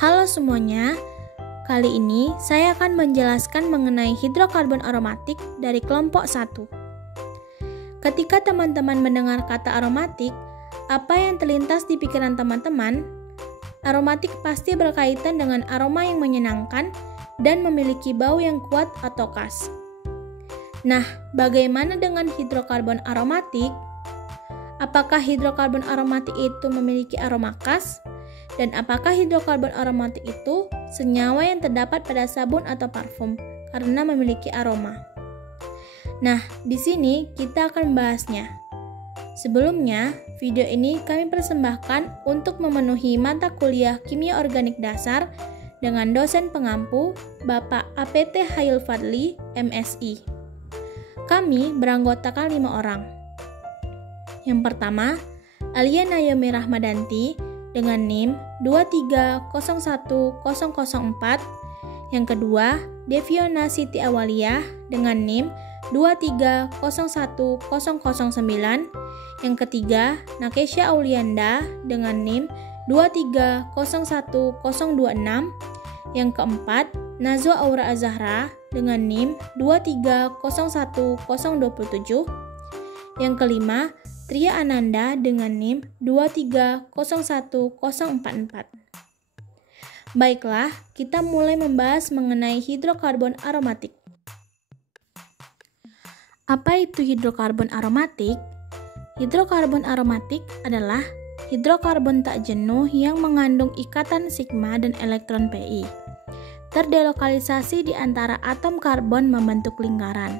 Halo semuanya, kali ini saya akan menjelaskan mengenai hidrokarbon aromatik dari kelompok 1. Ketika teman-teman mendengar kata aromatik, apa yang terlintas di pikiran teman-teman? Aromatik pasti berkaitan dengan aroma yang menyenangkan dan memiliki bau yang kuat atau khas. Nah, bagaimana dengan hidrokarbon aromatik? Apakah hidrokarbon aromatik itu memiliki aroma khas? Dan apakah hidrokarbon aromatik itu senyawa yang terdapat pada sabun atau parfum karena memiliki aroma? Nah, di sini kita akan membahasnya. Sebelumnya, video ini kami persembahkan untuk memenuhi mata kuliah Kimia Organik Dasar dengan dosen pengampu Bapak APT Hayul Fadli, MSI. Kami beranggotakan 5 orang. Yang pertama, Alia Naomi Rahmadanti dengan NIM 2301004. Yang kedua, Deviona Siti Awaliyah dengan NIM 2301009. Yang ketiga, Nakesha Aulianda dengan NIM 2301026. Yang keempat, Nazwa Aura Azahra dengan NIM 2301027. Yang kelima, Tria Ananda dengan NIM 2301044. Baiklah, kita mulai membahas mengenai hidrokarbon aromatik. Apa itu hidrokarbon aromatik? Hidrokarbon aromatik adalah hidrokarbon tak jenuh yang mengandung ikatan sigma dan elektron Pi. Terdelokalisasi di antara atom karbon membentuk lingkaran.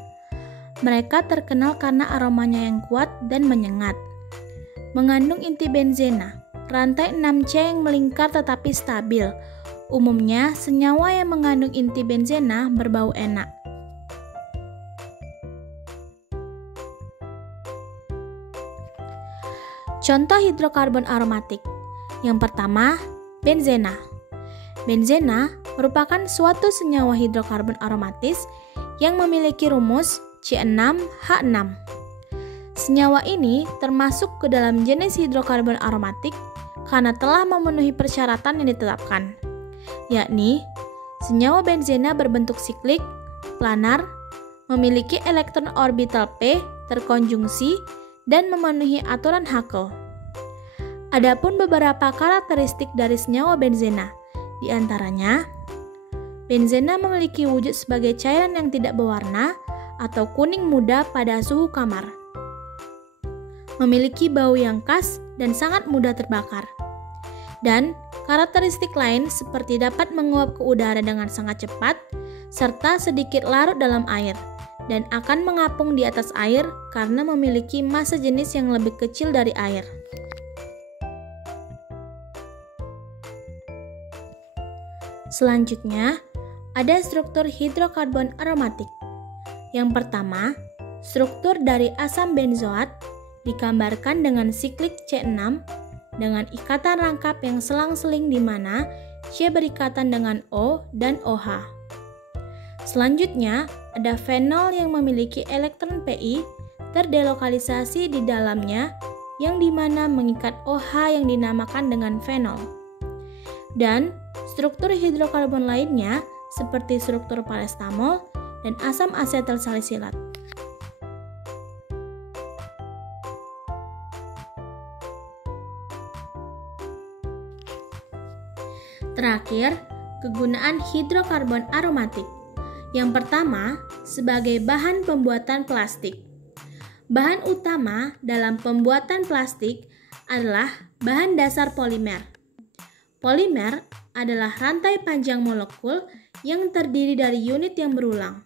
Mereka terkenal karena aromanya yang kuat dan menyengat. Mengandung inti benzena, rantai 6C yang melingkar tetapi stabil. Umumnya, senyawa yang mengandung inti benzena berbau enak. Contoh hidrokarbon aromatik. Yang pertama, benzena. Benzena merupakan suatu senyawa hidrokarbon aromatis yang memiliki rumus C6H6. Senyawa ini termasuk ke dalam jenis hidrokarbon aromatik karena telah memenuhi persyaratan yang ditetapkan, yakni senyawa benzena berbentuk siklik, planar, memiliki elektron orbital p terkonjungsi, dan memenuhi aturan Haeckel. Adapun beberapa karakteristik dari senyawa benzena, di antaranya benzena memiliki wujud sebagai cairan yang tidak berwarna atau kuning muda pada suhu kamar. Memiliki bau yang khas dan sangat mudah terbakar. Dan karakteristik lain seperti dapat menguap ke udara dengan sangat cepat serta sedikit larut dalam air dan akan mengapung di atas air karena memiliki massa jenis yang lebih kecil dari air. Selanjutnya, ada struktur hidrokarbon aromatik. Yang pertama, struktur dari asam benzoat digambarkan dengan siklik C6 dengan ikatan rangkap yang selang-seling di mana C berikatan dengan O dan OH. Selanjutnya, ada fenol yang memiliki elektron Pi terdelokalisasi di dalamnya yang dimana mengikat OH yang dinamakan dengan fenol. Dan struktur hidrokarbon lainnya seperti struktur parastamol dan asam asetil salisilat. Terakhir, kegunaan hidrokarbon aromatik. Yang pertama, sebagai bahan pembuatan plastik. Bahan utama dalam pembuatan plastik adalah bahan dasar polimer. Polimer adalah rantai panjang molekul yang terdiri dari unit yang berulang.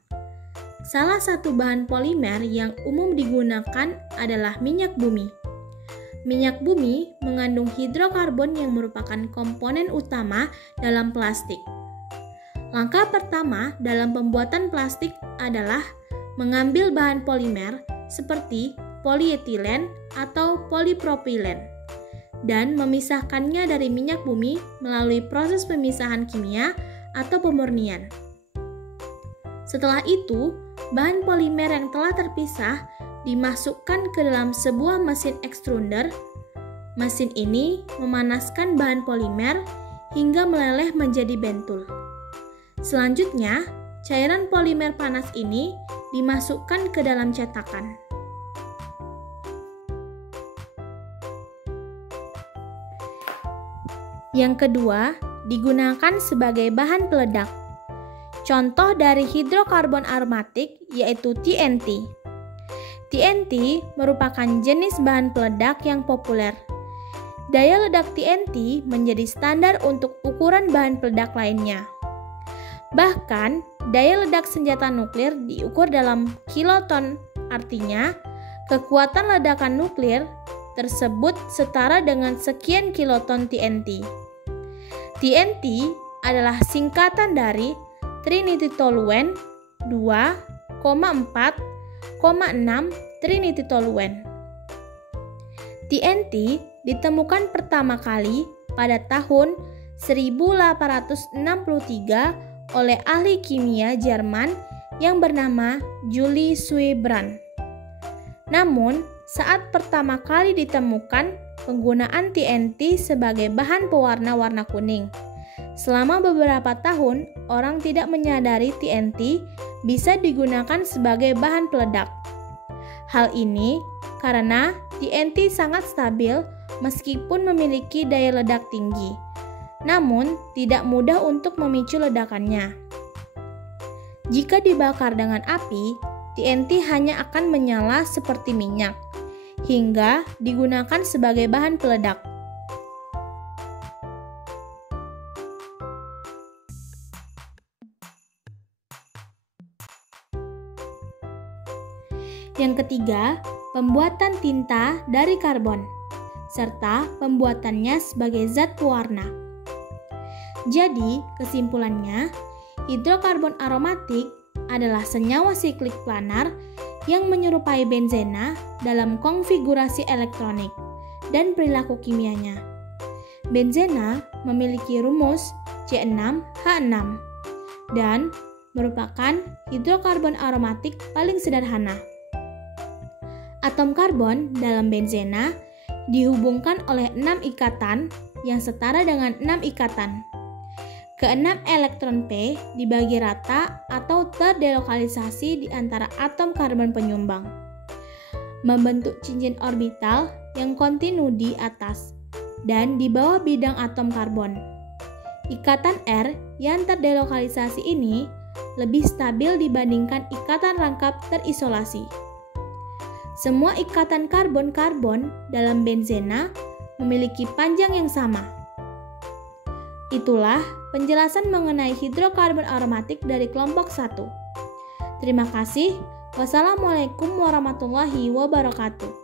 Salah satu bahan polimer yang umum digunakan adalah minyak bumi. Minyak bumi mengandung hidrokarbon yang merupakan komponen utama dalam plastik. Langkah pertama dalam pembuatan plastik adalah mengambil bahan polimer seperti polietilen atau polipropilen dan memisahkannya dari minyak bumi melalui proses pemisahan kimia atau pemurnian. Setelah itu, bahan polimer yang telah terpisah dimasukkan ke dalam sebuah mesin extruder. Mesin ini memanaskan bahan polimer hingga meleleh menjadi bentul. Selanjutnya, cairan polimer panas ini dimasukkan ke dalam cetakan. Yang kedua, digunakan sebagai bahan peledak. Contoh dari hidrokarbon aromatik yaitu TNT. TNT merupakan jenis bahan peledak yang populer. Daya ledak TNT menjadi standar untuk ukuran bahan peledak lainnya. Bahkan, daya ledak senjata nuklir diukur dalam kiloton, artinya kekuatan ledakan nuklir tersebut setara dengan sekian kiloton TNT. TNT adalah singkatan dari trinititoluen 2,4,6 trinititoluen. TNT ditemukan pertama kali pada tahun 1863 oleh ahli kimia Jerman yang bernama Julius Zweibrand. Namun, saat pertama kali ditemukan penggunaan TNT sebagai bahan pewarna warna kuning. Selama beberapa tahun, orang tidak menyadari TNT bisa digunakan sebagai bahan peledak. Hal ini karena TNT sangat stabil meskipun memiliki daya ledak tinggi, namun tidak mudah untuk memicu ledakannya. Jika dibakar dengan api, TNT hanya akan menyala seperti minyak, hingga digunakan sebagai bahan peledak. Yang ketiga, pembuatan tinta dari karbon, serta pembuatannya sebagai zat pewarna. Jadi, kesimpulannya, hidrokarbon aromatik adalah senyawa siklik planar yang menyerupai benzena dalam konfigurasi elektronik dan perilaku kimianya. Benzena memiliki rumus C6H6 dan merupakan hidrokarbon aromatik paling sederhana. Atom karbon dalam benzena dihubungkan oleh 6 ikatan yang setara dengan 6 ikatan. Keenam elektron P dibagi rata atau terdelokalisasi di antara atom karbon penyumbang, membentuk cincin orbital yang kontinu di atas dan di bawah bidang atom karbon. Ikatan R yang terdelokalisasi ini lebih stabil dibandingkan ikatan rangkap terisolasi. Semua ikatan karbon-karbon dalam benzena memiliki panjang yang sama. Itulah penjelasan mengenai hidrokarbon aromatik dari kelompok 1. Terima kasih. Wassalamualaikum warahmatullahi wabarakatuh.